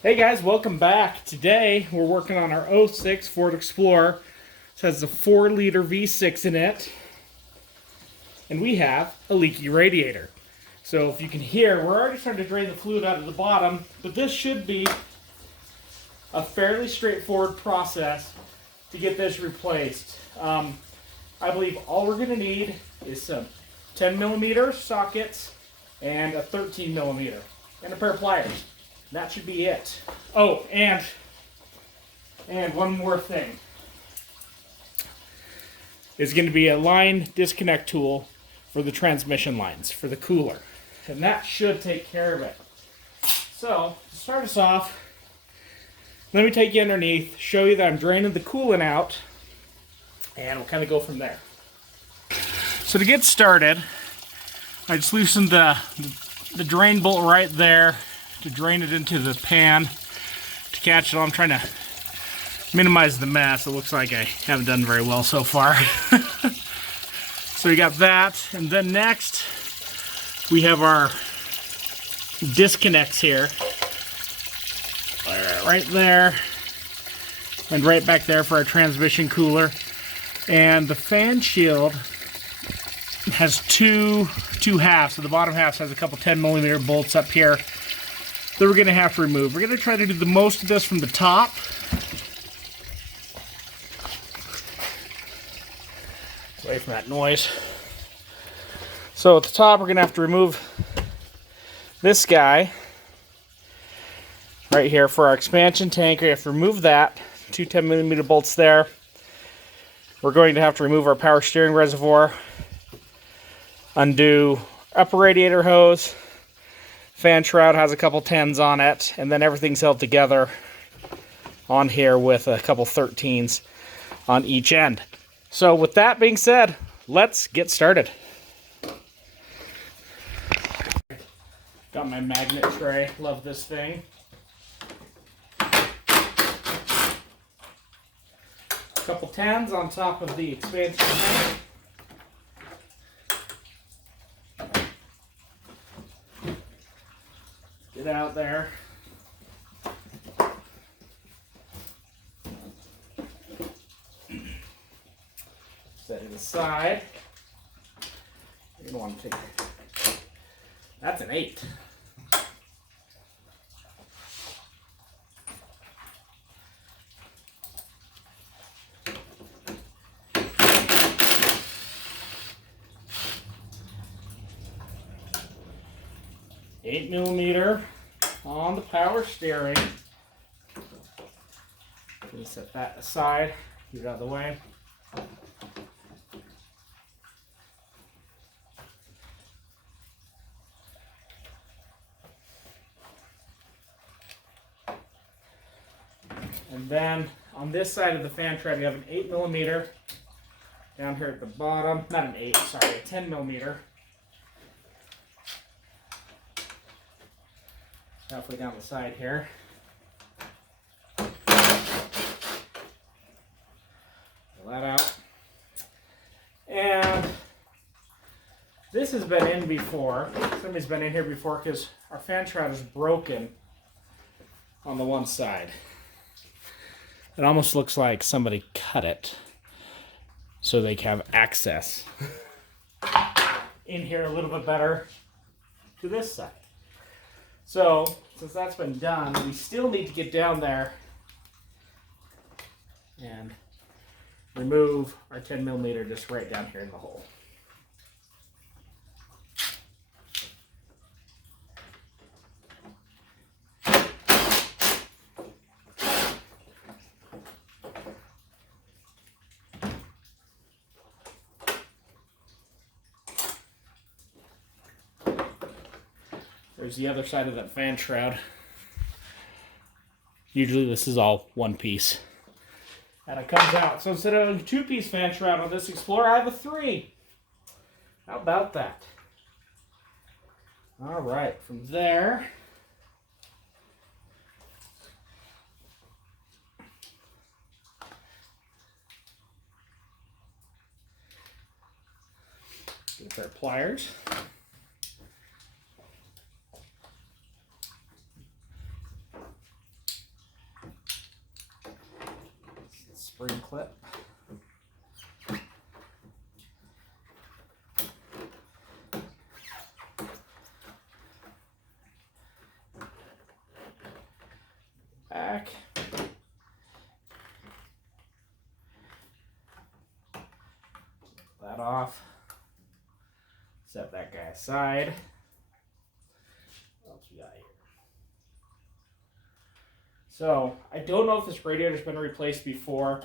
Hey guys, welcome back. Today we're working on our '06 Ford Explorer. It has a 4-liter V6 in it, and we have a leaky radiator. So if you can hear, we're already starting to drain the fluid out of the bottom, but this should be a fairly straightforward process to get this replaced. I believe all we're going to need is some 10mm sockets and a 13mm and a pair of pliers. That should be it. Oh, and one more thing. Is going to be a line disconnect tool for the transmission lines, for the cooler. And that should take care of it. So, to start us off, let me take you underneath, show you that I'm draining the coolant out, and we'll kind of go from there. So to get started, I just loosened the drain bolt right there to drain it into the pan to catch it all. I'm trying to minimize the mess. It looks like I haven't done very well so far. So we got that, and then next we have our disconnects here. Right there and right back there for our transmission cooler. And the fan shield has two halves. So the bottom half has a couple 10mm bolts up here that we're going to have to remove. We're going to try to do the most of this from the top. Away from that noise. So at the top, we're going to have to remove this guy right here for our expansion tank. We have to remove that. Two 10mm bolts there. We're going to have to remove our power steering reservoir, undo upper radiator hose. Fan shroud has a couple 10s on it, and then everything's held together on here with a couple 13s on each end. So with that being said, let's get started. Got my magnet tray. Love this thing. Couple 10s on top of the expansion tank. Get out there. Set it aside. You're gonna want to take. That's an 8. $8mm on the power steering. Let me set that aside, get it out of the way. And then on this side of the fan shroud, you have an 8mm down here at the bottom. Not an 8, sorry, a 10mm. Halfway down the side here. Pull that out. And this has been in before. Somebody's been in here before because our fan shroud is broken on the one side. It almost looks like somebody cut it so they can have access in here a little bit better to this side. So, since that's been done, we still need to get down there and remove our 10mm just right down here in the hole. There's the other side of that fan shroud. Usually this is all one piece. And it comes out. So instead of a 2-piece fan shroud on this Explorer, I have a 3. How about that? All right, from there, get a pair of pliers. spring clip. Back. That off. Set that guy aside. What else we got here? So, I don't know if this radiator's been replaced before.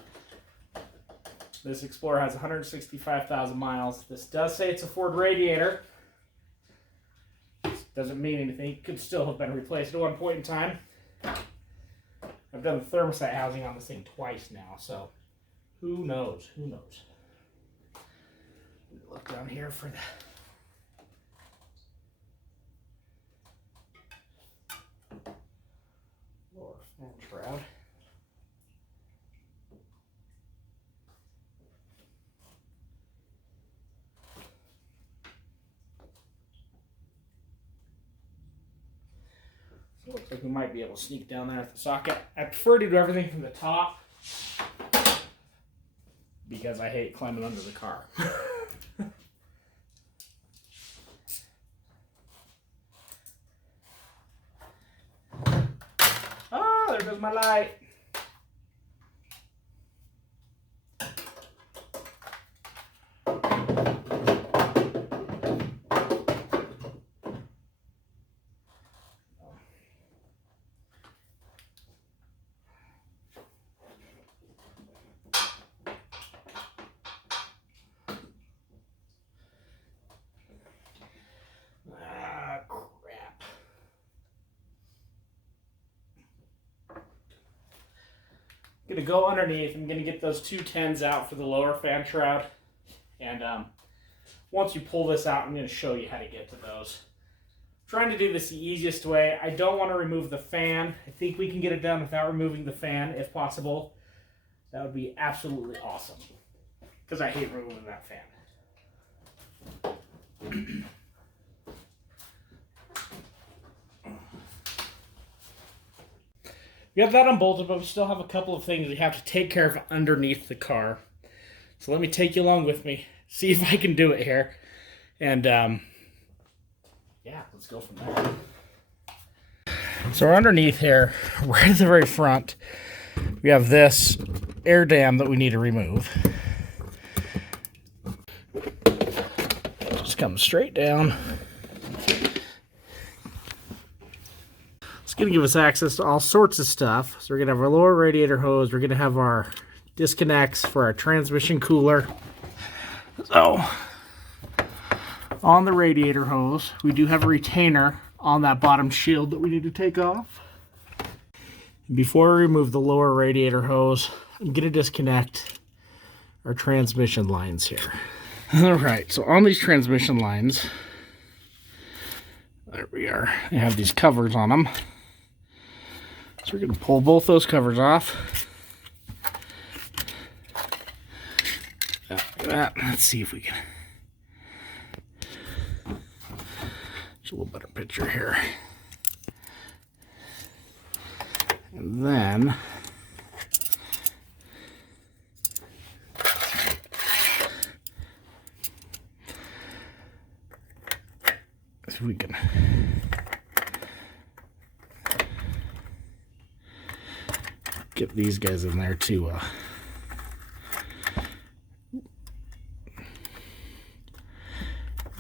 This Explorer has 165,000 miles. This does say it's a Ford radiator. This doesn't mean anything. It could still have been replaced at one point in time. I've done the thermostat housing on this thing twice now, so who knows? Who knows? Look down here for the lower fan shroud. So it looks like we might be able to sneak down there at the socket. I prefer to do everything from the top because I hate climbing under the car. Oh, there goes my light. Gonna go underneath. I'm gonna get those 210s out for the lower fan shroud, and once you pull this out, I'm gonna show you how to get to those. I'm trying to do this the easiest way. I don't want to remove the fan. I think we can get it done without removing the fan, if possible. That would be absolutely awesome, because I hate removing that fan. We have that unbolted, but we still have a couple of things we have to take care of underneath the car. So let me take you along with me, see if I can do it here. And yeah, let's go from there. So we're underneath here, right at the very front. We have this air dam that we need to remove. Just come straight down. It's going to give us access to all sorts of stuff. So we're going to have our lower radiator hose. We're going to have our disconnects for our transmission cooler. So on the radiator hose, we do have a retainer on that bottom shield that we need to take off. Before we remove the lower radiator hose, I'm going to disconnect our transmission lines here. All right, so on these transmission lines, there we are. They have these covers on them. So we're going to pull both those covers off. Like that. Let's see if we can. It's a little better picture here. And then if we can get these guys in there to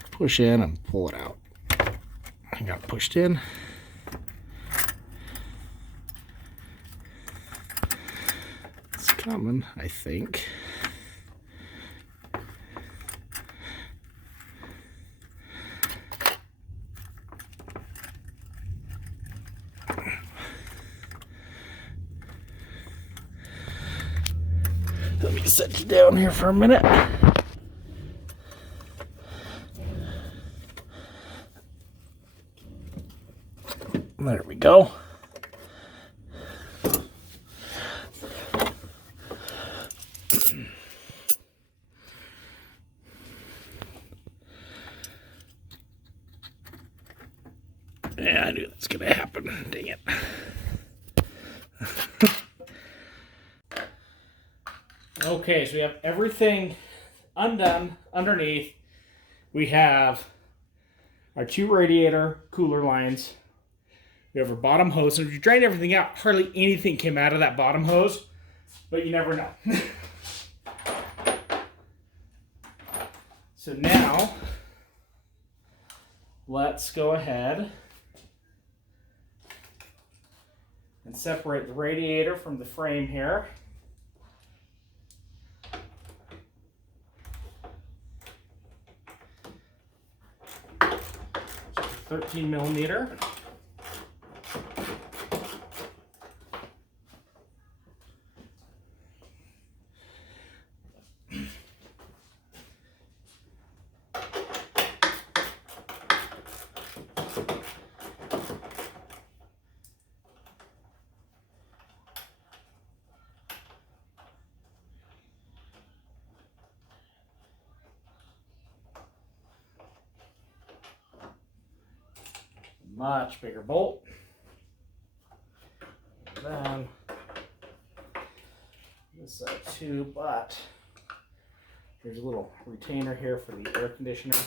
push in and pull it out. I got pushed in. It's coming, I think. Let me set you down here for a minute. There we go. Yeah, I knew that's gonna happen. Dang it. Okay, so we have everything undone underneath. We have our 2 radiator cooler lines. We have our bottom hose. And if you drain everything out, hardly anything came out of that bottom hose, but you never know. So now, let's go ahead and separate the radiator from the frame here. 13 millimeter. Much bigger bolt. And then this side too, but there's a little retainer here for the air conditioner.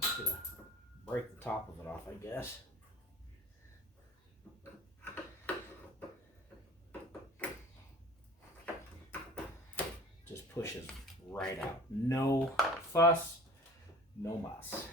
Just gonna break the top of it off, I guess. Just pushes right out. No fuss, no muss.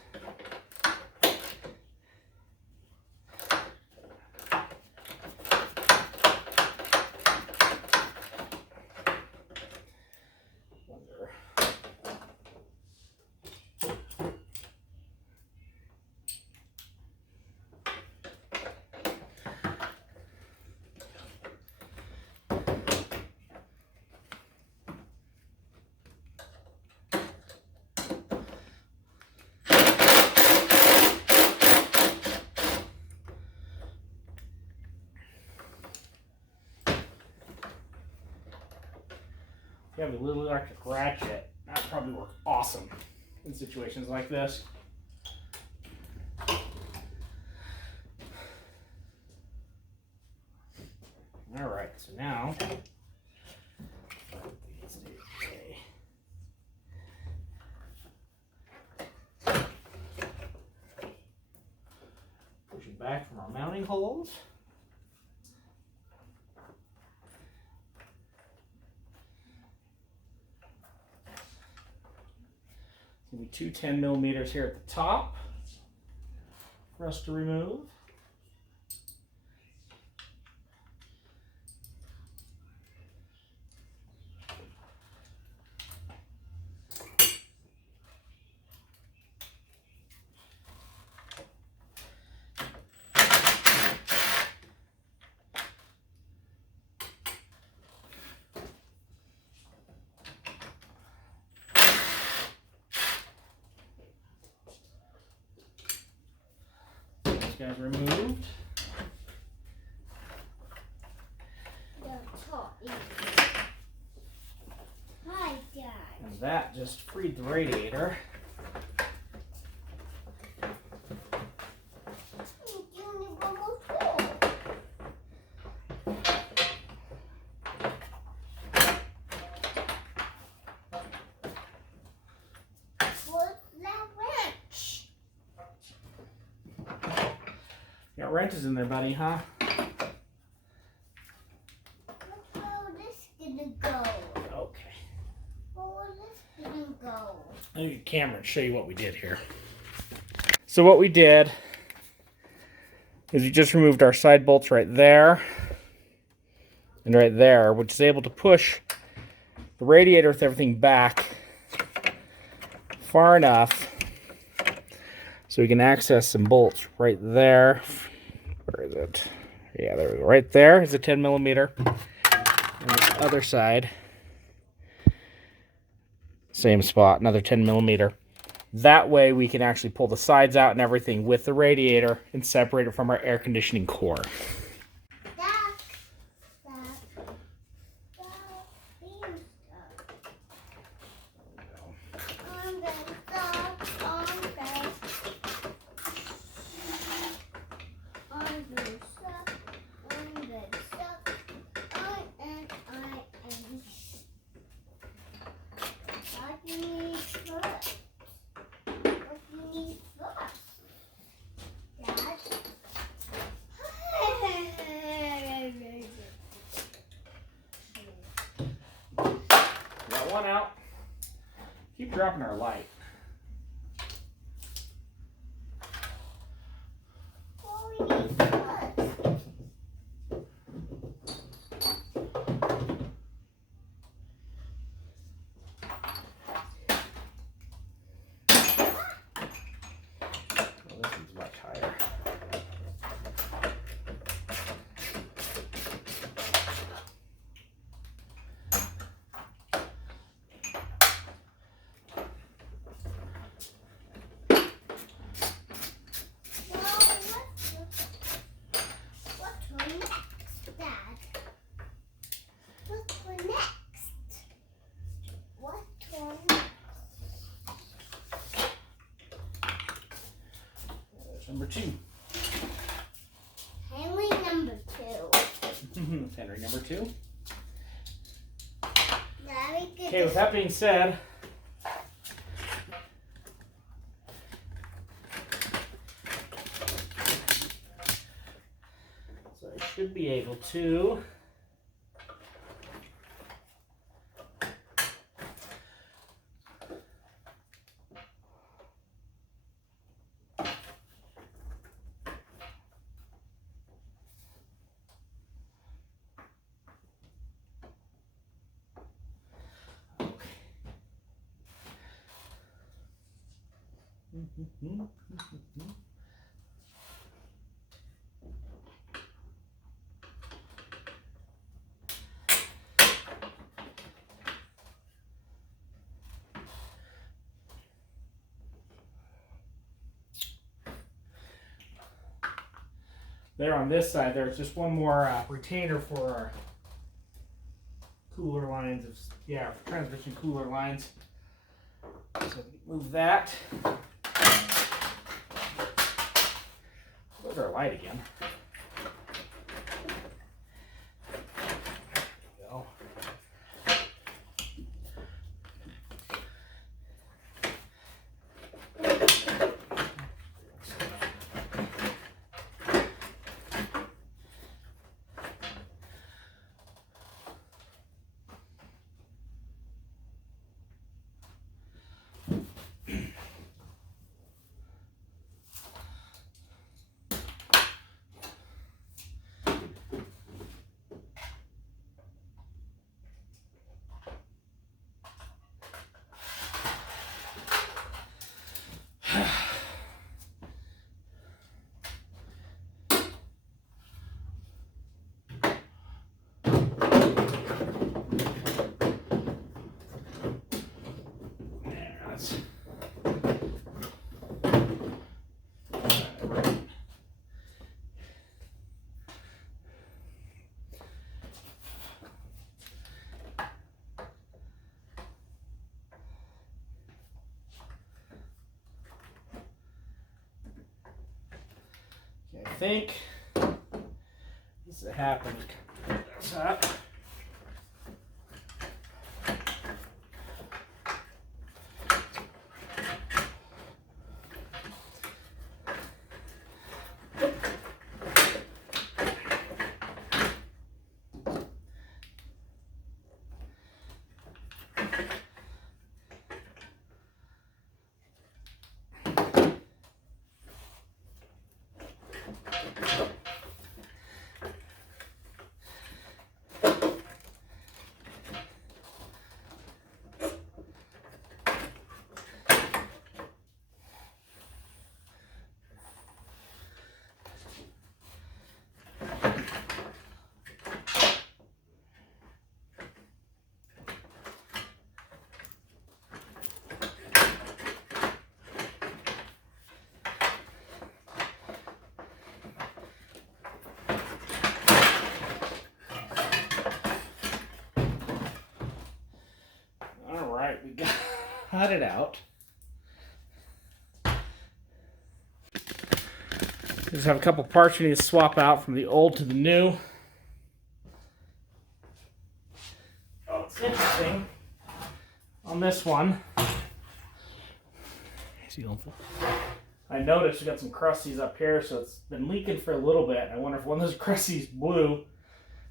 If you have a little electric ratchet, that would probably work awesome in situations like this. All right, so now push it back from our mounting holes. It's going to be 2 10 millimeters here at the top for us to remove. Guys removed. Hi, Dad. And that just freed the radiator. Got wrenches in there, buddy, huh? Look how this gonna go. Okay. How this gonna go? I'll get the camera and show you what we did here. So what we did is we just removed our side bolts right there and right there, which is able to push the radiator with everything back far enough so we can access some bolts right there. Where is it? Yeah, there we go. Right there is a 10 millimeter. And the other side, same spot, another 10 millimeter. That way we can actually pull the sides out and everything with the radiator and separate it from our air conditioning core. one out. Keep dropping our light. Oh, we need floods. Well, this one's much higher. Number 2. Henry number 2. Henry number 2. Very good. Okay, with that being said, so I should be able to there on this side, there's just one more retainer for our cooler lines of, yeah, transmission cooler lines. So move that. There's our light again. There we go. I think this has happened. This up. We got it out. Just have a couple parts we need to swap out from the old to the new. Oh, it's interesting. On this one, I noticed we got some crusties up here, so it's been leaking for a little bit. I wonder if one of those crusties blew,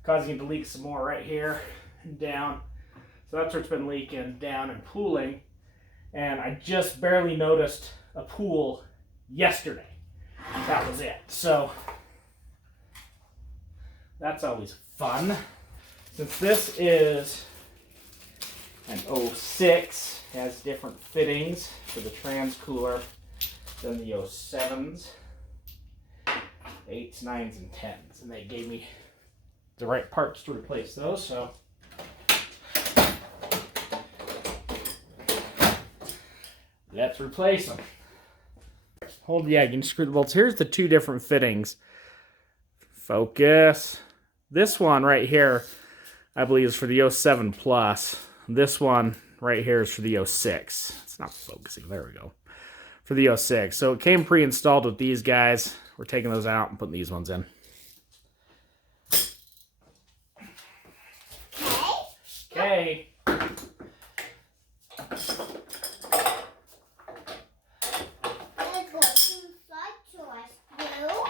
causing it to leak some more right here and down. So So that's where it's been leaking down and pooling. And I just barely noticed a pool yesterday. That was it. So that's always fun. Since this is an 06, it has different fittings for the trans cooler than the 07s, 8s, 9s, and 10s. And they gave me the right parts to replace those, so let's replace them. Yeah, you can screw the bolts. Here's the two different fittings. Focus. This one right here, I believe, is for the 07 Plus. This one right here is for the 06. It's not focusing. There we go. For the 06. So it came pre-installed with these guys. We're taking those out and putting these ones in. Okay.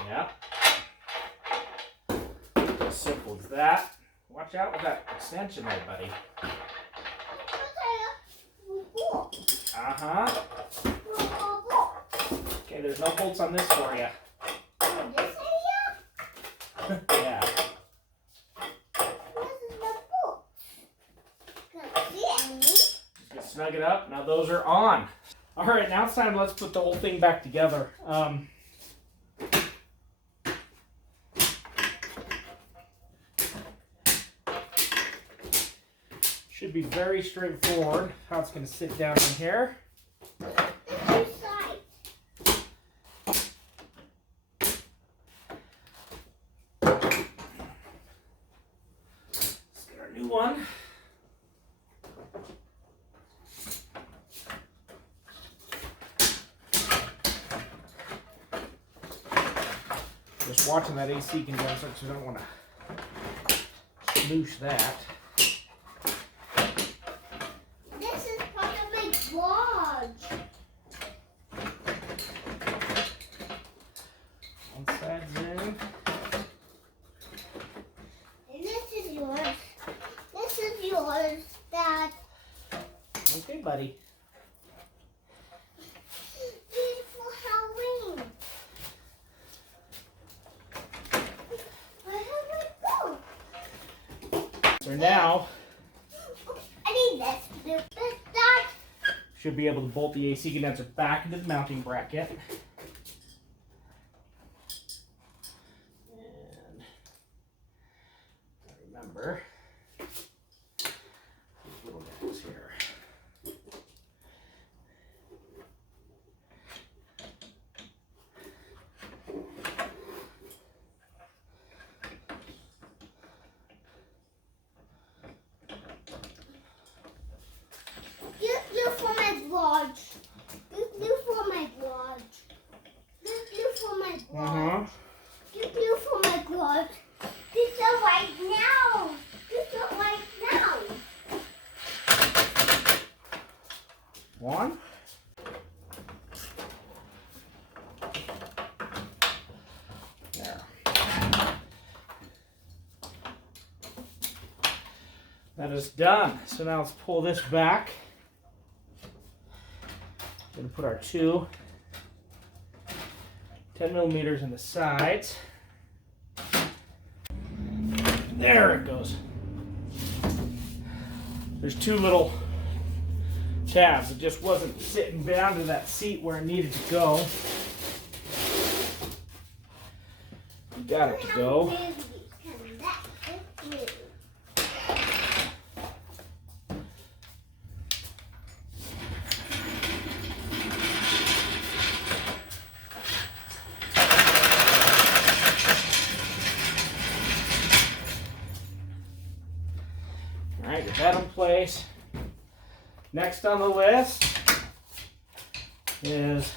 Yeah. As simple as that. Watch out with that extension there, buddy. Uh-huh. Okay, there's no bolts on this for you. Yeah. Just snug it up. Now those are on. All right, now it's time. Let's put the whole thing back together. Should be very straightforward how it's going to sit down in here. Let's get our new one. Just watching that AC condenser because we don't want to smoosh that. One side's in. And this is yours. This is yours, Dad. Okay, buddy. Beautiful Halloween. Where did it go? So now, I need this. Dad. should be able to bolt the AC condenser back into the mounting bracket. And remember these little guys here. You for my watch. You for my watch. You for my watch. You for my watch. Do so right now. Do so right now. One. There. That is done. So now let's pull this back. Gonna put our two 10 millimeters in the sides. There it goes. There's two little tabs. It just wasn't sitting down to that seat where it needed to go. You got it to go. Alright, get that in place. Next on the list is,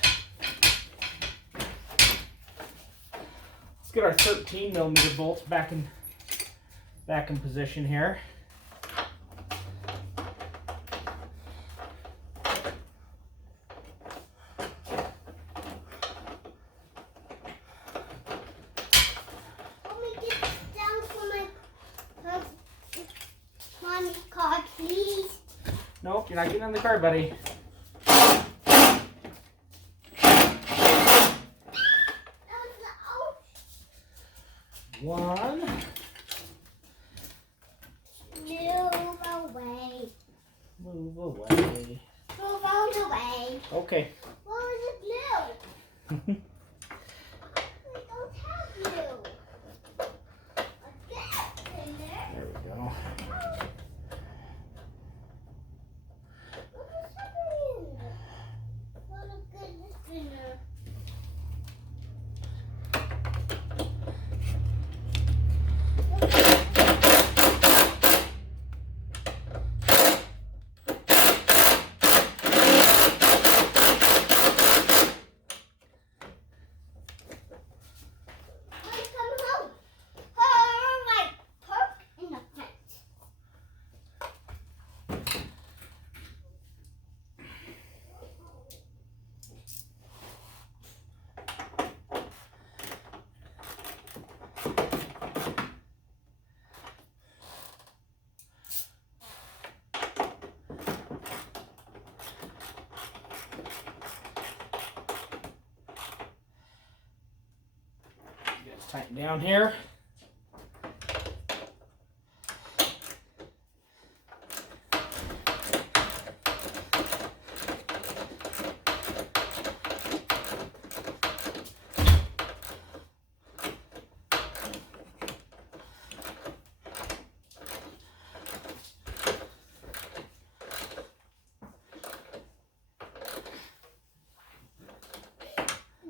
let's get our 13 millimeter bolts back in position here. Mommy, car, please. You're not getting in the car, buddy. One. Move away. Move away. Move out away. Okay. What was it blue? We don't have blue. Okay, in there. There we go. What is happening? What a goodness dinner. Let's come home. Oh, my park in the fence. Tighten down here.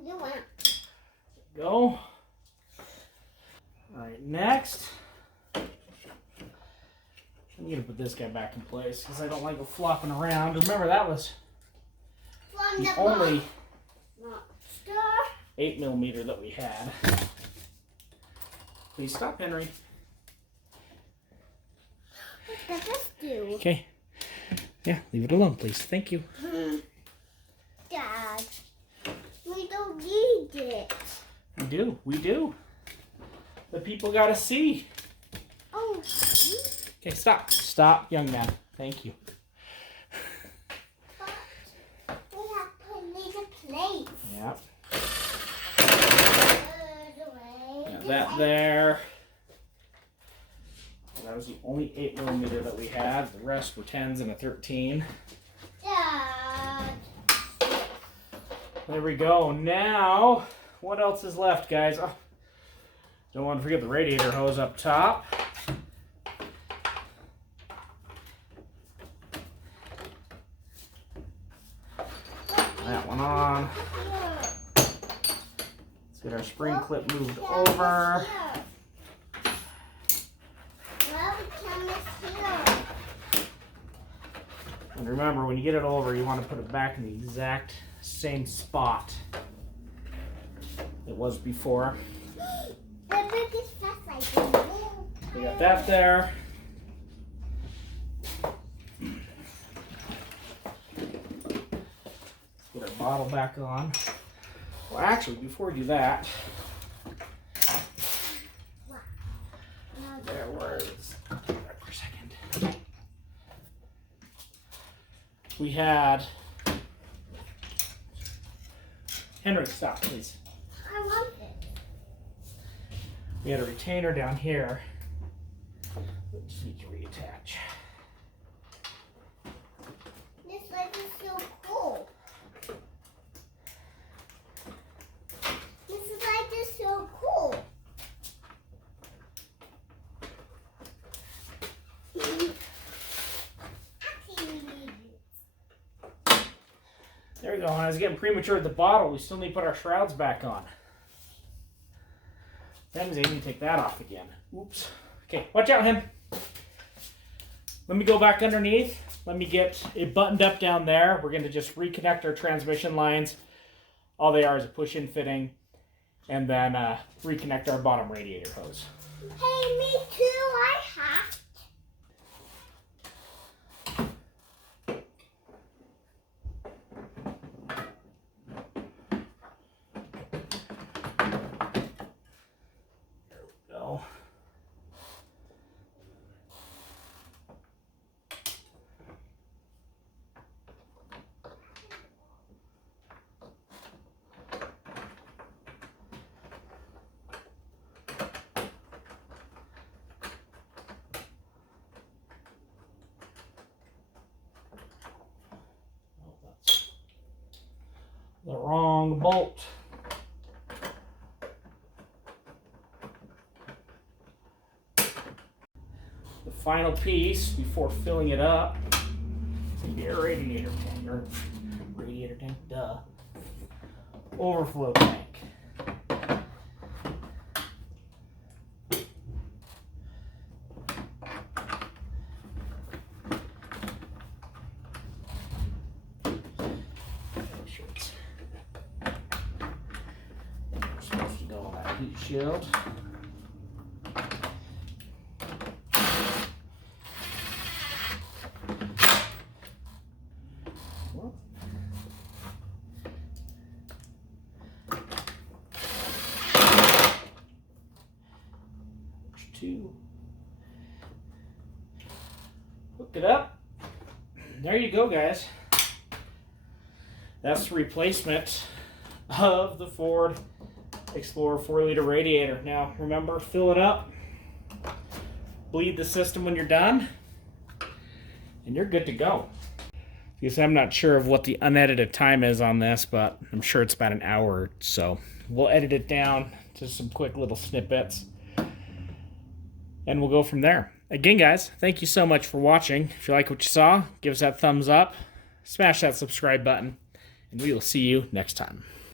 You want? Go. All right, next. I'm gonna put this guy back in place because I don't like it flopping around. Remember, that was From the the only monster. 8mm that we had. Please stop, Henry. What does this do? Okay. Yeah, leave it alone, please. Thank you. Dad, we don't need it. We do. We do. The people gotta see. Oh, Okay, stop. Stop, young man. Thank you. but we have to leave a place. Yep. Away. Got that there. That was the only 8mm that we had. The rest were 10s and a 13. Dad. There we go. Now, what else is left, guys? Oh, don't want to forget the radiator hose up top. That one on. Let's get our spring clip moved over. And remember, when you get it over, you want to put it back in the exact same spot it was before. We got that there. Get our bottle back on. Well, actually, before we do that, there, where is that for a second? We had Henry, stop, please. I want it. We had a retainer down here. We just need to reattach. This light is so cool. This light is so cool. There we go. When I was getting premature at the bottle, we still need to put our shrouds back on. Then they need to take that off again. Oops. Okay, watch out, Hen. Let me go back underneath. Let me get it buttoned up down there. We're going to just reconnect our transmission lines. All they are is a push-in fitting. And then reconnect our bottom radiator hose. Hey, me too. I have. Go. the wrong bolt. The final piece before filling it up is going to be a radiator tank, or radiator tank, duh. Overflow tank. Supposed to go on that heat shield. Two. Hook it up. There you go, guys. That's the replacement of the Ford Explorer 4-liter radiator. Now, remember, fill it up, bleed the system when you're done, and you're good to go. Because I'm not sure of what the unedited time is on this, but I'm sure it's about an hour, so we'll edit it down to some quick little snippets, and we'll go from there. Again, guys, thank you so much for watching. If you like what you saw, give us that thumbs up, smash that subscribe button, and we will see you next time.